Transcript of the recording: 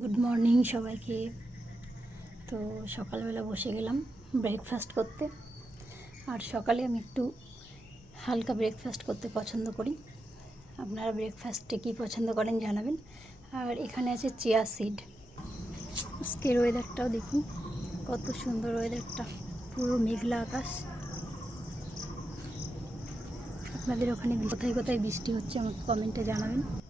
Good morning সবাইকে। তো সকালবেলা বসে গেলাম ব্রেকফাস্ট করতে। আর সকালে আমি একটু হালকা ব্রেকফাস্ট করতে পছন্দ করি। আপনারা ব্রেকফাস্টে কী পছন্দ করেন জানাবেন। আর এখানে আছে চিয়া সিড। আজকের ওয়েদারটাও দেখুন, কত সুন্দর ওয়েদারটা, পুরো মেঘলা আকাশ। আপনাদের ওখানে কোথায় কোথায় বৃষ্টি হচ্ছে আমাকে কমেন্টে জানাবেন।